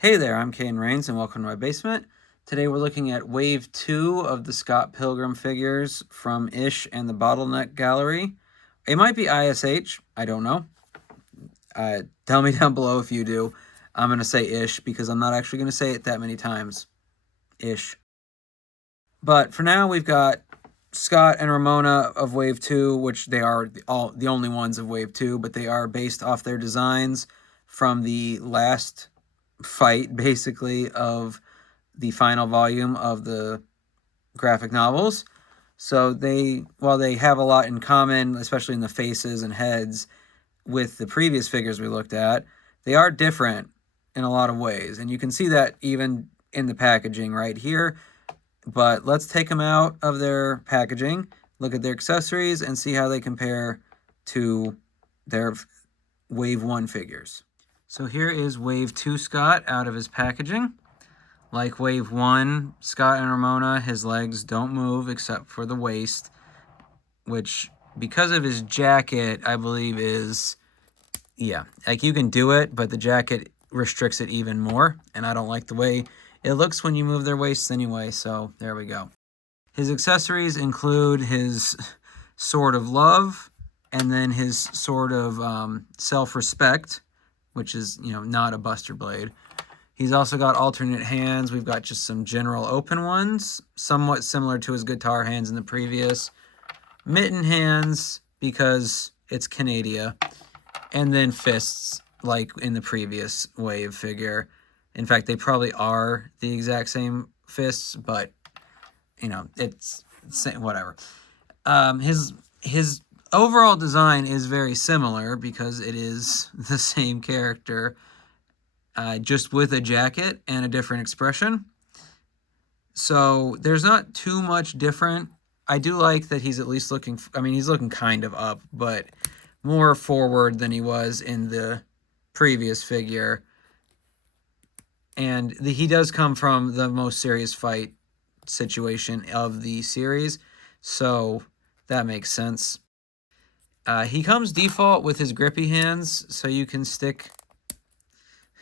Hey there, I'm Kane Rains and welcome to my basement. Today we're looking at Wave 2 of the Scott Pilgrim figures from Ish and the Bottleneck Gallery. It might be ISH, I don't know. Tell me down below if you do. I'm going to say Ish because I'm not actually going to say it that many times. Ish. But for now we've got Scott and Ramona of Wave 2, which they are the only ones of Wave 2, but they are based off their designs from the last fight, basically, of the final volume of the graphic novels. So while they have a lot in common, especially in the faces and heads, with the previous figures we looked at, they are different in a lot of ways. And you can see that even in the packaging right here. But let's take them out of their packaging, look at their accessories, and see how they compare to their Wave 1 figures. So here is Wave 2 Scott out of his packaging. Like Wave 1, Scott and Ramona, his legs don't move except for the waist, which, because of his jacket, I believe is, yeah, like you can do it, but the jacket restricts it even more, and I don't like the way it looks when you move their waists anyway, so there we go. His accessories include his Sword of Love, and then his Sword of Self-Respect, which is, not a Buster Blade. He's also got alternate hands. We've got just some general open ones, somewhat similar to his guitar hands in the previous. Mitten hands, because it's Canada. And then fists, like in the previous Wave figure. In fact, they probably are the exact same fists, but, it's whatever. His overall design is very similar because it is the same character, just with a jacket and a different expression. So there's not too much different. I do like that he's at least looking, he's looking kind of up, but more forward than he was in the previous figure. And he does come from the most serious fight situation of the series, so that makes sense. He comes default with his grippy hands, so you can stick,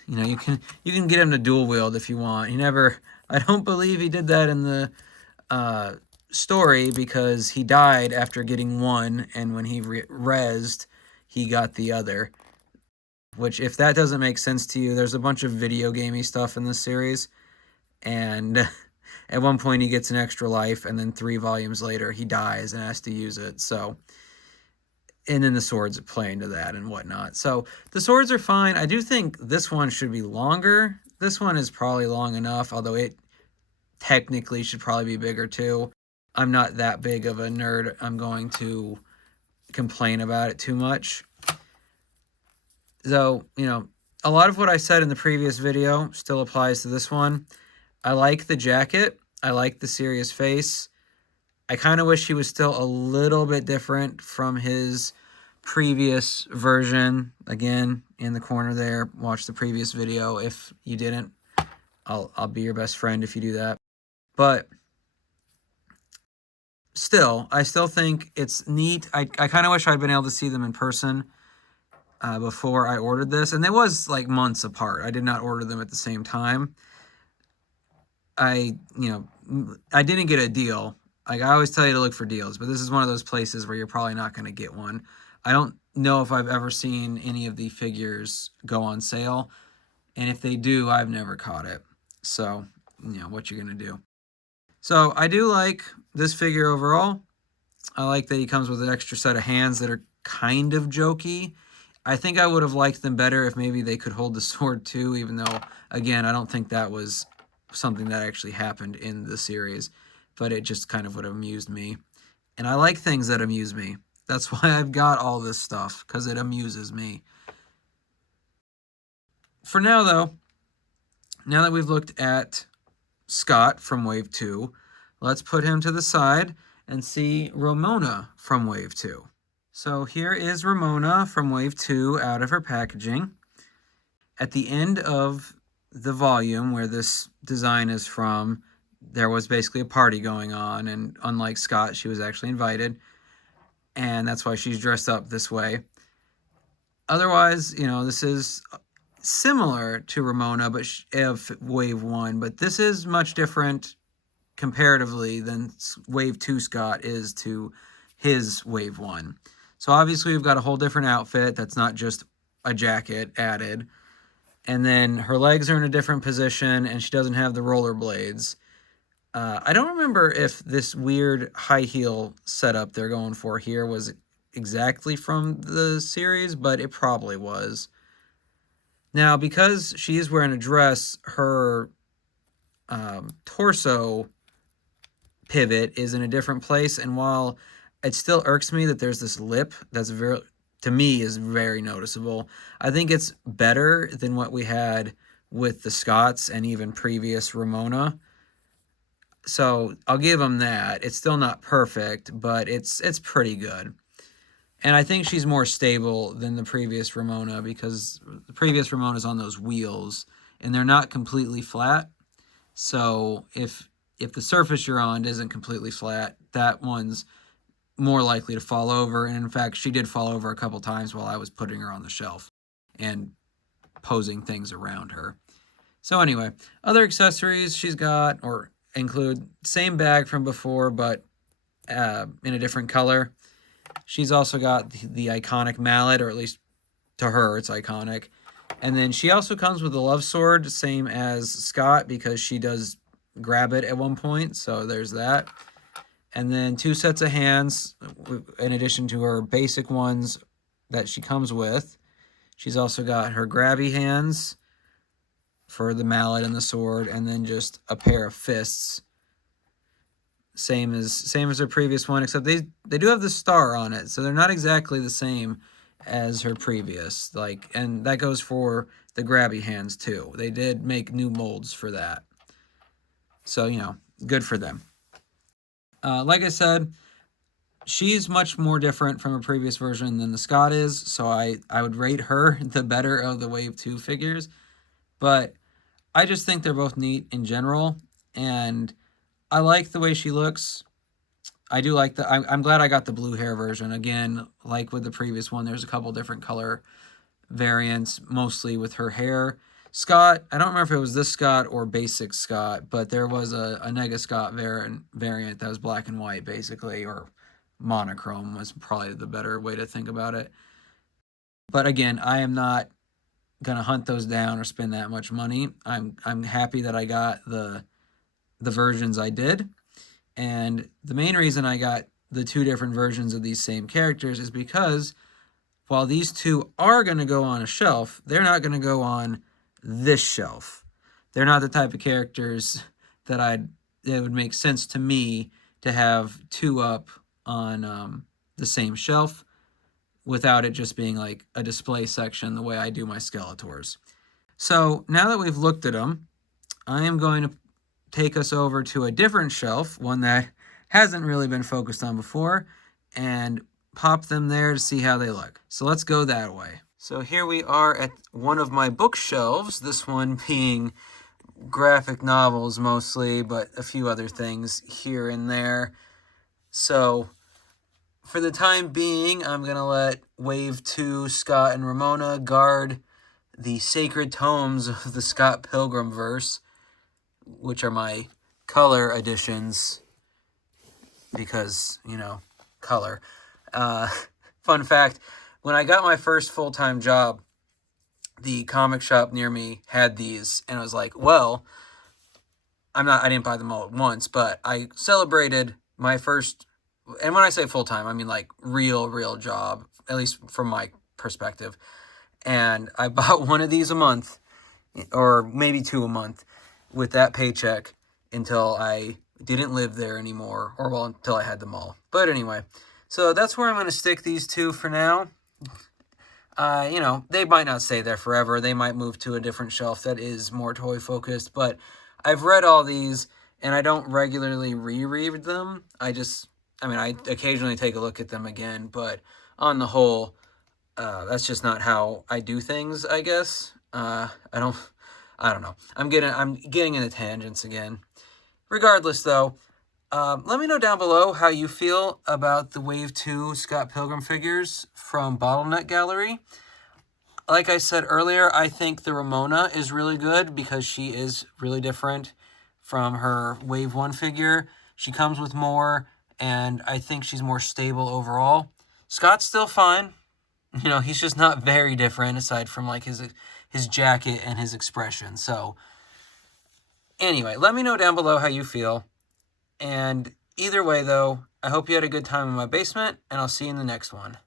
you can get him to dual wield if you want. I don't believe he did that in the story, because he died after getting one, and when he rezzed, he got the other. Which, if that doesn't make sense to you, there's a bunch of video gamey stuff in this series, and at one point he gets an extra life, and then 3 volumes later he dies and has to use it. So, and then the swords play into that and whatnot. So the swords are fine. I do think this one should be longer. This one is probably long enough, although it technically should probably be bigger too. I'm not that big of a nerd. I'm going to complain about it too much. So, a lot of what I said in the previous video still applies to this one. I like the jacket. I like the serious face. I kind of wish he was still a little bit different from his previous version. Again, in the corner there, watch the previous video. If you didn't, I'll be your best friend if you do that. But still, I still think it's neat. I kind of wish I'd been able to see them in person before I ordered this, and it was like months apart. I did not order them at the same time. I didn't get a deal. Like, I always tell you to look for deals, but this is one of those places where you're probably not going to get one. I don't know if I've ever seen any of the figures go on sale, and if they do, I've never caught it. So, what you're going to do. So, I do like this figure overall. I like that he comes with an extra set of hands that are kind of jokey. I think I would have liked them better if maybe they could hold the sword too, even though, again, I don't think that was something that actually happened in the series, but it just kind of would have amused me. And I like things that amuse me. That's why I've got all this stuff, because it amuses me. For now, though, now that we've looked at Scott from Wave 2, let's put him to the side and see Ramona from Wave 2. So here is Ramona from Wave 2 out of her packaging. At the end of the volume where this design is from, there was basically a party going on, and unlike Scott, she was actually invited, and that's why she's dressed up this way. Otherwise, this is similar to Ramona, but of Wave 1, but this is much different comparatively than Wave 2 Scott is to his Wave 1. So obviously we've got a whole different outfit that's not just a jacket added. And then her legs are in a different position, and she doesn't have the rollerblades. I don't remember if this weird high heel setup they're going for here was exactly from the series, but it probably was. Now, because she's wearing a dress, her torso pivot is in a different place, and while it still irks me that there's this lip that's very, to me, is very noticeable, I think it's better than what we had with the Scots and even previous Ramona. So I'll give them that. It's still not perfect, but it's pretty good. And I think she's more stable than the previous Ramona, because the previous Ramona's on those wheels and they're not completely flat. So if the surface you're on isn't completely flat, that one's more likely to fall over. And in fact, she did fall over a couple times while I was putting her on the shelf and posing things around her. So anyway, other accessories she's got or include same bag from before, but in a different color. She's also got the iconic mallet, or at least to her, it's iconic. And then she also comes with a love sword, same as Scott, because she does grab it at one point. So there's that. And then 2 sets of hands, in addition to her basic ones that she comes with. She's also got her grabby hands for the mallet and the sword, and then just a pair of fists. Same as her previous one, except they do have the star on it, so they're not exactly the same as her previous. And that goes for the grabby hands too. They did make new molds for that. So, good for them. Like I said, she's much more different from a previous version than the Scott is, so I would rate her the better of the Wave 2 figures. But I just think they're both neat in general, and I like the way she looks. I do like I'm glad I got the blue hair version. Again, like with the previous one, there's a couple different color variants, mostly with her hair. Scott, I don't remember if it was this Scott or basic Scott, but there was a Nega Scott variant that was black and white, basically, or monochrome was probably the better way to think about it. But again, I am not gonna hunt those down or spend that much money. I'm happy that I got the versions I did. And the main reason I got the 2 different versions of these same characters is because while these 2 are going to go on a shelf, they're not going to go on this shelf. They're not the type of characters that it would make sense to me to have 2 up on the same shelf without it just being like a display section the way I do my Skeletors. So now that we've looked at them, I am going to take us over to a different shelf, one that hasn't really been focused on before, and pop them there to see how they look. So let's go that way. So here we are at one of my bookshelves, this one being graphic novels mostly, but a few other things here and there. So for the time being, I'm going to let Wave 2 Scott and Ramona guard the sacred tomes of the Scott Pilgrim verse, which are my color editions, because, color. Fun fact, when I got my first full-time job, the comic shop near me had these, and I was like, well, I didn't buy them all at once, but I celebrated my first, and when I say full-time, I mean like real job, at least from my perspective, and I bought one of these a month, or maybe 2 a month, with that paycheck until I didn't live there anymore, or well, until I had them all. But anyway, so that's where I'm going to stick these 2 for now. They might not stay there forever. They might move to a different shelf that is more toy focused, but I've read all these and I don't regularly reread them. I occasionally take a look at them again, but on the whole, that's just not how I do things, I guess. I don't know. I'm getting into tangents again. Regardless, though, let me know down below how you feel about the Wave 2 Scott Pilgrim figures from Bottleneck Gallery. Like I said earlier, I think the Ramona is really good because she is really different from her Wave 1 figure. She comes with more, and I think she's more stable overall. Scott's still fine. You know, he's just not very different aside from like his jacket and his expression. So anyway, let me know down below how you feel. And either way though, I hope you had a good time in my basement, and I'll see you in the next one.